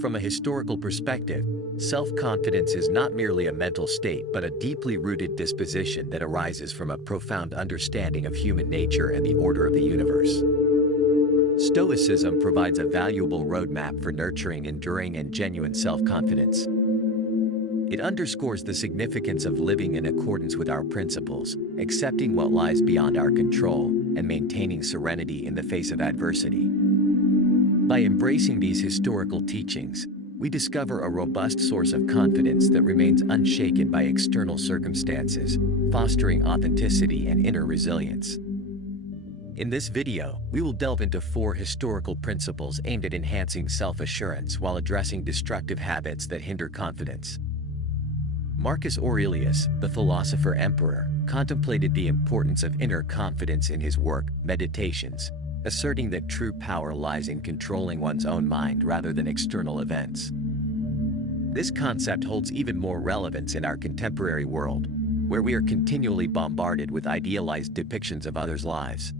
From a historical perspective, self-confidence is not merely a mental state but a deeply rooted disposition that arises from a profound understanding of human nature and the order of the universe. Stoicism provides a valuable roadmap for nurturing enduring and genuine self-confidence. It underscores the significance of living in accordance with our principles, accepting what lies beyond our control, and maintaining serenity in the face of adversity. By embracing these historical teachings, we discover a robust source of confidence that remains unshaken by external circumstances, fostering authenticity and inner resilience. In this video, we will delve into 4 historical principles aimed at enhancing self-assurance while addressing destructive habits that hinder confidence. Marcus Aurelius, the philosopher emperor, contemplated the importance of inner confidence in his work, Meditations, asserting that true power lies in controlling one's own mind rather than external events. This concept holds even more relevance in our contemporary world, where we are continually bombarded with idealized depictions of others' lives.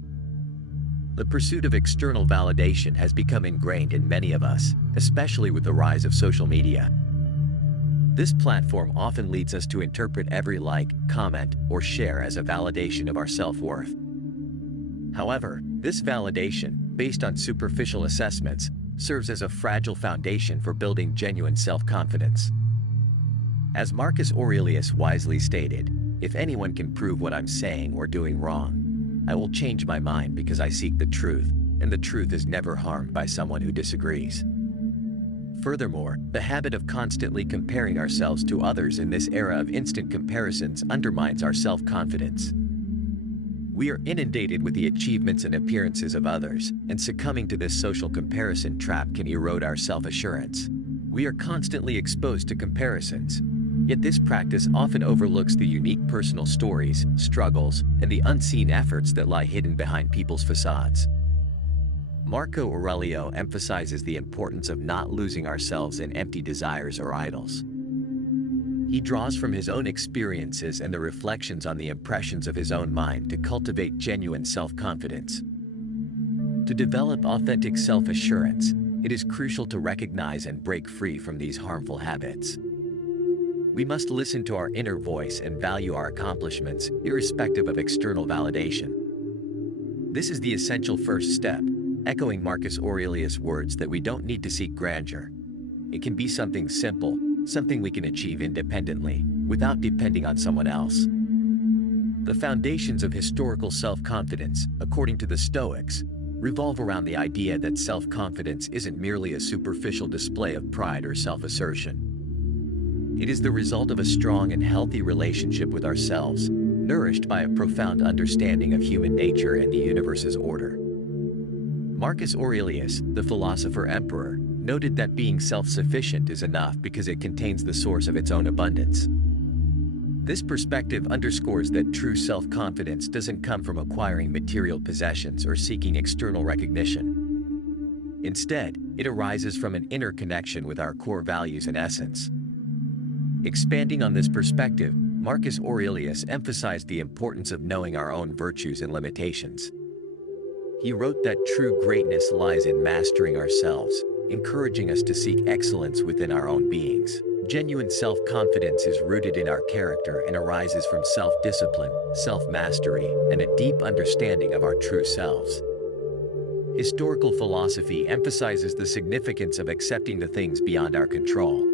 The pursuit of external validation has become ingrained in many of us, especially with the rise of social media. This platform often leads us to interpret every like, comment, or share as a validation of our self-worth. However, this validation, based on superficial assessments, serves as a fragile foundation for building genuine self-confidence. As Marcus Aurelius wisely stated, "If anyone can prove what I'm saying or doing wrong, I will change my mind because I seek the truth, and the truth is never harmed by someone who disagrees." Furthermore, the habit of constantly comparing ourselves to others in this era of instant comparisons undermines our self-confidence. We are inundated with the achievements and appearances of others, and succumbing to this social comparison trap can erode our self-assurance. We are constantly exposed to comparisons, yet this practice often overlooks the unique personal stories, struggles, and the unseen efforts that lie hidden behind people's facades. Marco Aurelio emphasizes the importance of not losing ourselves in empty desires or idols. He draws from his own experiences and the reflections on the impressions of his own mind to cultivate genuine self-confidence. To develop authentic self-assurance, it is crucial to recognize and break free from these harmful habits. We must listen to our inner voice and value our accomplishments, irrespective of external validation. This is the essential first step, echoing Marcus Aurelius' words that we don't need to seek grandeur. It can be something simple, something we can achieve independently, without depending on someone else. The foundations of historical self-confidence, according to the Stoics, revolve around the idea that self-confidence isn't merely a superficial display of pride or self-assertion. It is the result of a strong and healthy relationship with ourselves, nourished by a profound understanding of human nature and the universe's order. Marcus Aurelius, the philosopher emperor, noted that being self-sufficient is enough because it contains the source of its own abundance. This perspective underscores that true self-confidence doesn't come from acquiring material possessions or seeking external recognition. Instead, it arises from an inner connection with our core values and essence. Expanding on this perspective, Marcus Aurelius emphasized the importance of knowing our own virtues and limitations. He wrote that true greatness lies in mastering ourselves, encouraging us to seek excellence within our own beings. Genuine self-confidence is rooted in our character and arises from self-discipline, self-mastery, and a deep understanding of our true selves. Historical philosophy emphasizes the significance of accepting the things beyond our control.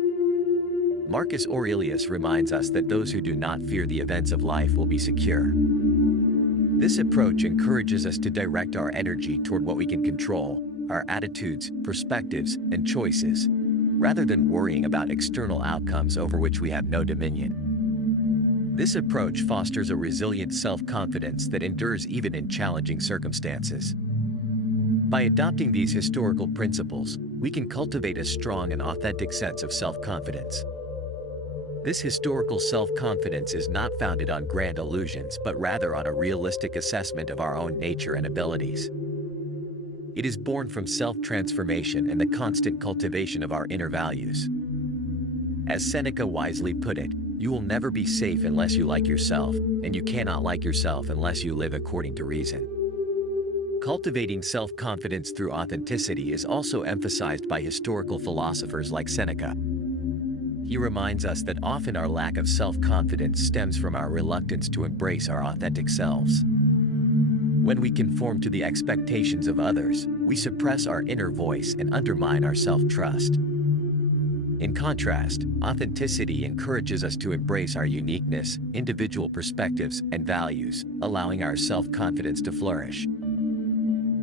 Marcus Aurelius reminds us that those who do not fear the events of life will be secure. This approach encourages us to direct our energy toward what we can control, our attitudes, perspectives, and choices, rather than worrying about external outcomes over which we have no dominion. This approach fosters a resilient self-confidence that endures even in challenging circumstances. By adopting these historical principles, we can cultivate a strong and authentic sense of self-confidence. This historical self-confidence is not founded on grand illusions but rather on a realistic assessment of our own nature and abilities. It is born from self-transformation and the constant cultivation of our inner values. As Seneca wisely put it, you will never be safe unless you like yourself, and you cannot like yourself unless you live according to reason. Cultivating self-confidence through authenticity is also emphasized by historical philosophers like Seneca. He reminds us that often our lack of self-confidence stems from our reluctance to embrace our authentic selves. When we conform to the expectations of others, we suppress our inner voice and undermine our self-trust. In contrast, authenticity encourages us to embrace our uniqueness, individual perspectives, and values, allowing our self-confidence to flourish.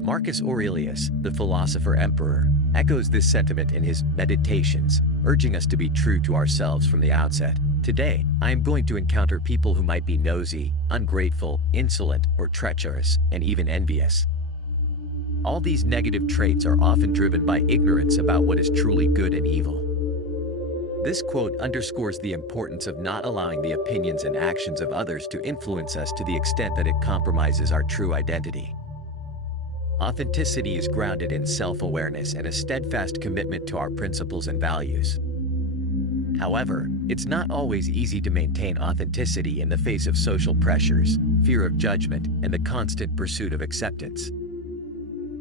Marcus Aurelius, the philosopher-emperor, echoes this sentiment in his Meditations, urging us to be true to ourselves from the outset. Today, I am going to encounter people who might be nosy, ungrateful, insolent, or treacherous, and even envious. All these negative traits are often driven by ignorance about what is truly good and evil. This quote underscores the importance of not allowing the opinions and actions of others to influence us to the extent that it compromises our true identity. Authenticity is grounded in self-awareness and a steadfast commitment to our principles and values. However, it's not always easy to maintain authenticity in the face of social pressures, fear of judgment, and the constant pursuit of acceptance.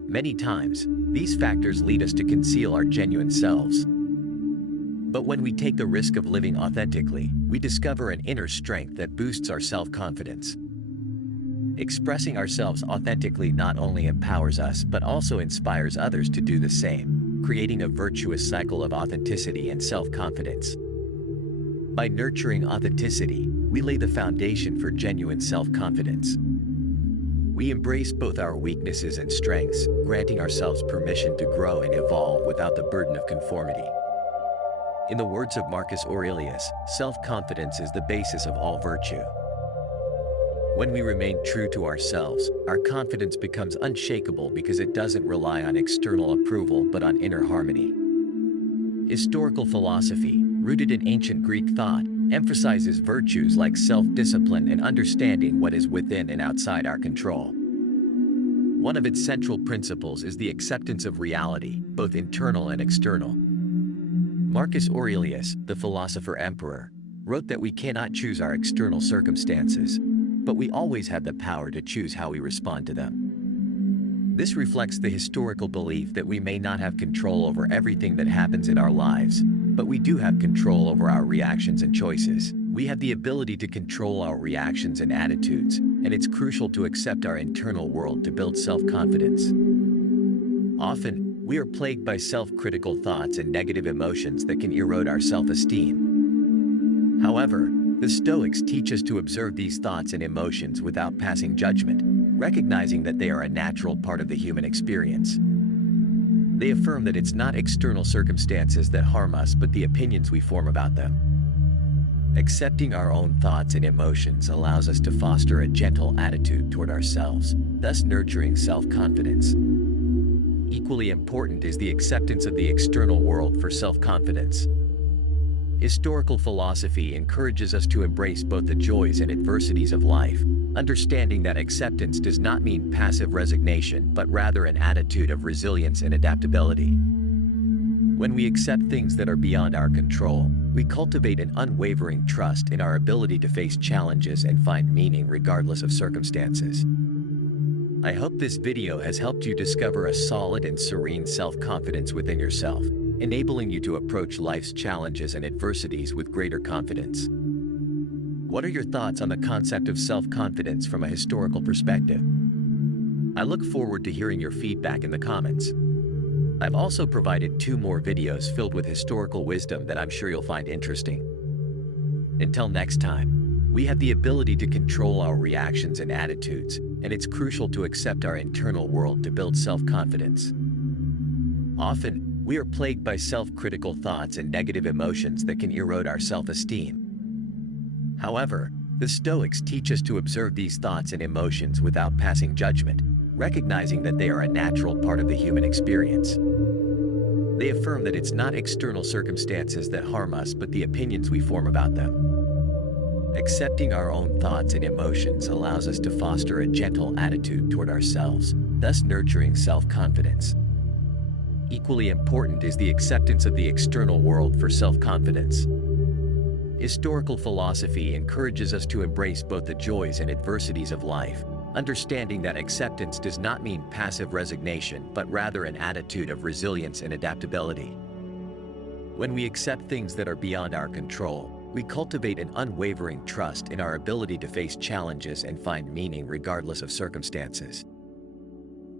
Many times, these factors lead us to conceal our genuine selves. But when we take the risk of living authentically, we discover an inner strength that boosts our self-confidence. Expressing ourselves authentically not only empowers us but also inspires others to do the same, creating a virtuous cycle of authenticity and self-confidence. By nurturing authenticity, we lay the foundation for genuine self-confidence. We embrace both our weaknesses and strengths, granting ourselves permission to grow and evolve without the burden of conformity. In the words of Marcus Aurelius, self-confidence is the basis of all virtue. When we remain true to ourselves, our confidence becomes unshakable because it doesn't rely on external approval but on inner harmony. Historical philosophy, rooted in ancient Greek thought, emphasizes virtues like self-discipline and understanding what is within and outside our control. One of its central principles is the acceptance of reality, both internal and external. Marcus Aurelius, the philosopher-emperor, wrote that we cannot choose our external circumstances, but we always have the power to choose how we respond to them. This reflects the historical belief that we may not have control over everything that happens in our lives, but we do have control over our reactions and choices. We have the ability to control our reactions and attitudes, and it's crucial to accept our internal world to build self-confidence. Often, we are plagued by self-critical thoughts and negative emotions that can erode our self-esteem. However, the Stoics teach us to observe these thoughts and emotions without passing judgment, recognizing that they are a natural part of the human experience. They affirm that it's not external circumstances that harm us but the opinions we form about them. Accepting our own thoughts and emotions allows us to foster a gentle attitude toward ourselves, thus nurturing self-confidence. Equally important is the acceptance of the external world for self-confidence. Historical philosophy encourages us to embrace both the joys and adversities of life, understanding that acceptance does not mean passive resignation but rather an attitude of resilience and adaptability. When we accept things that are beyond our control, we cultivate an unwavering trust in our ability to face challenges and find meaning regardless of circumstances. I hope this video has helped you discover a solid and serene self-confidence within yourself, enabling you to approach life's challenges and adversities with greater confidence. What are your thoughts on the concept of self-confidence from a historical perspective? I look forward to hearing your feedback in the comments. I've also provided 2 more videos filled with historical wisdom that I'm sure you'll find interesting. Until next time, we have the ability to control our reactions and attitudes, and it's crucial to accept our internal world to build self-confidence. Often, we are plagued by self-critical thoughts and negative emotions that can erode our self-esteem. However, the Stoics teach us to observe these thoughts and emotions without passing judgment, recognizing that they are a natural part of the human experience. They affirm that it's not external circumstances that harm us but the opinions we form about them. Accepting our own thoughts and emotions allows us to foster a gentle attitude toward ourselves, thus nurturing self-confidence. Equally important is the acceptance of the external world for self-confidence. Historical philosophy encourages us to embrace both the joys and adversities of life, understanding that acceptance does not mean passive resignation but rather an attitude of resilience and adaptability. When we accept things that are beyond our control, we cultivate an unwavering trust in our ability to face challenges and find meaning regardless of circumstances.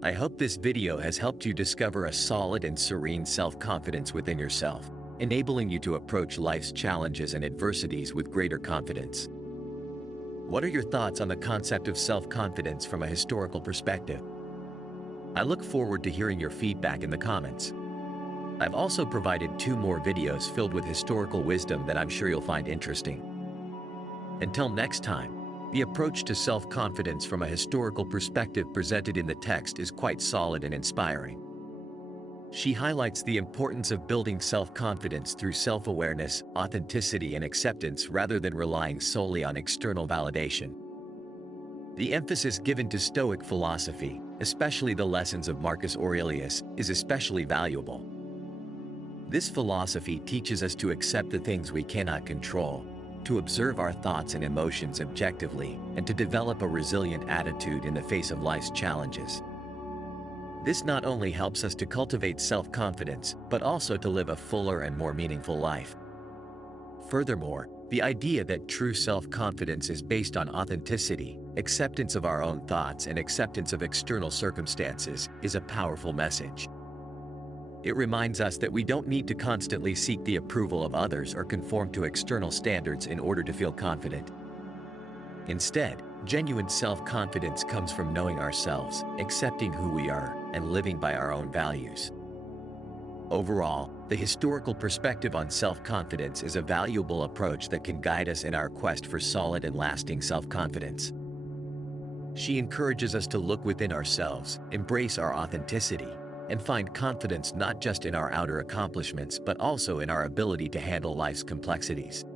I hope this video has helped you discover a solid and serene self-confidence within yourself, enabling you to approach life's challenges and adversities with greater confidence. What are your thoughts on the concept of self-confidence from a historical perspective? I look forward to hearing your feedback in the comments. I've also provided 2 more videos filled with historical wisdom that I'm sure you'll find interesting. Until next time, the approach to self-confidence from a historical perspective presented in the text is quite solid and inspiring. She highlights the importance of building self-confidence through self-awareness, authenticity, and acceptance rather than relying solely on external validation. The emphasis given to Stoic philosophy, especially the lessons of Marcus Aurelius, is especially valuable. This philosophy teaches us to accept the things we cannot control, to observe our thoughts and emotions objectively, and to develop a resilient attitude in the face of life's challenges. This not only helps us to cultivate self-confidence, but also to live a fuller and more meaningful life. Furthermore, the idea that true self-confidence is based on authenticity, acceptance of our own thoughts, and acceptance of external circumstances is a powerful message. It reminds us that we don't need to constantly seek the approval of others or conform to external standards in order to feel confident. Instead, genuine self-confidence comes from knowing ourselves, accepting who we are, and living by our own values. Overall, the historical perspective on self-confidence is a valuable approach that can guide us in our quest for solid and lasting self-confidence. She encourages us to look within ourselves, embrace our authenticity, and find confidence not just in our outer accomplishments but also in our ability to handle life's complexities.